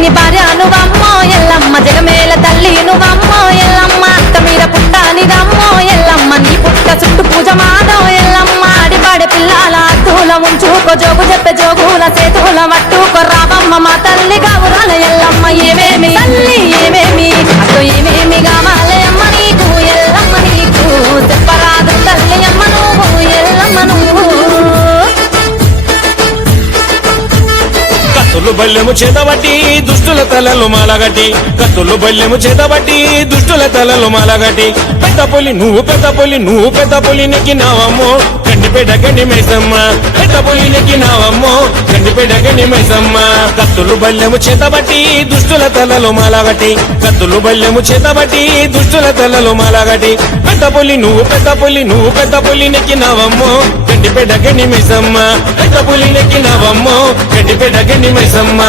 నీ భార్య నువ్వమ్మో ఎల్లమ్మ జగమేల తల్లి నువ్వమ్మో ఎల్లమ్మ అక్క మీద పుట్టానిదమ్మో ఎల్లమ్మ నీ పుట్ట చుట్టూ పూజ మాదో ఎల్లమ్మ ఆడిపాడే పిల్లల అద్దుల ఉంచుకో జోగు చెప్పే జోగుల చేతుల పట్టుకో రావమ్మ మా తల్లి గౌరాల ఎల్లమ్మ ఏమేమి తల్లి ఏమేమి అటు ఏమేమి కావాలే అమ్మ నీకు ఎల్లమ్మ నీకు చెప్పరాదు తల్లి అమ్మ నువ్వు ఎల్లమ్మ నువ్వు కత్తులు బల్లెము చేతబట్టి దుష్టుల తలలు మాలగట్టి కత్తులు బల్లెము చేతబట్టి దుష్టుల తలలు మాలగట్టి పెద్ద పులి నువ్వు పెద్ద పులి నువ్వు పెద్ద పులి నెక్కినావమ్మో గండిపేట గండి మైసమ్మ పెద్ద పులి నెక్కినావమ్మో గండిపేట గండి మైసమ్మ కత్తులు బల్లెము చేతబట్టి దుష్టుల తలలు మాలగట్టి కత్తులు బల్లెము చేతబట్టి దుష్టుల తలలు మాలగట్టి పెద్ద పులి నువ్వు పెద్ద పులి నువ్వు పెద్ద పులి నెక్కినావమ్మో గండిపేట గండి మైసమ్మ పెద్ద పులి నెక్కినావమ్మో గండిపేట గండి మైసమ్మ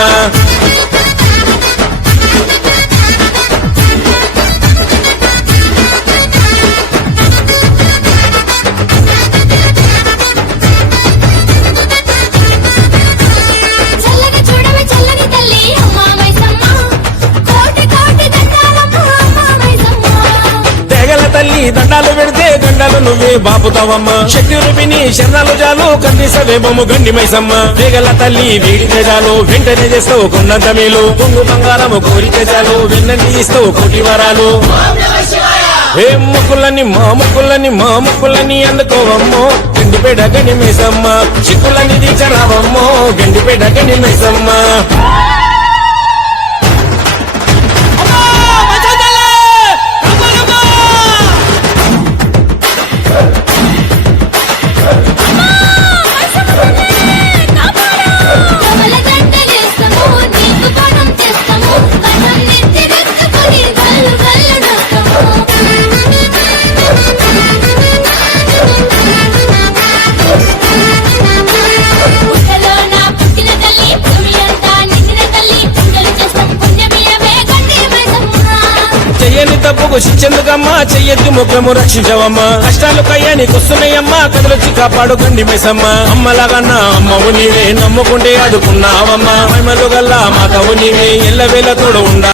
చల్లగా చూడవే చల్లని తల్లి అమ్మా మైసమ్మ కోటి కోటి దండాలమ్మ అమ్మా మైసమ్మ తెగల తల్లి దండాలు పెడితే గండాలు నువ్వే బాపుతావమ్మ శక్తి రూపిణి శరణాలు జాలు కందిసవేమము గండి మైసమ్మ తెగల తల్లి వీడితే చాలు వెంటనే చేస్తావు కొండంత మేలు కొంగు బంగారము కోరితే చాలు వెన్నని ఇస్తావు కోటి వరాలు ఏ ముక్కులని మా ముక్కులని అందుకోవమ్మో గండిపేట గండి మైసమ్మ చిక్కులని దీచరావమ్మో గండిపేట గండి మైసమ్మ కమల దండలేస్తాము నీకు పణం చేస్తాము కన్నం నెత్తి రెత్తుకొని గల్లు గల్లు పుట్టలో నా పుట్టిన తల్లి భూమి అంతా నిండిన తల్లి పూజలు చేస్తాం పుణ్యమయమే గండి మైసమ్మ చెయ్యని తప్పుకు శిక్షెందుకమ్మా చెయ్యెత్తి ముఖము రక్షించవమ్మా కష్టాలు కయ్యానికి వస్తున్నాయమ్మా కథలొచ్చి కాపాడు గండి మైసమ్మ అమ్మలాగన్నా అమ్మవు నీవే నమ్ముకుంటే ఆదుకున్నావమ్మా మహిమలు గల్లా మాతవు నీవే ఎల్లవేళ తోడు ఉండా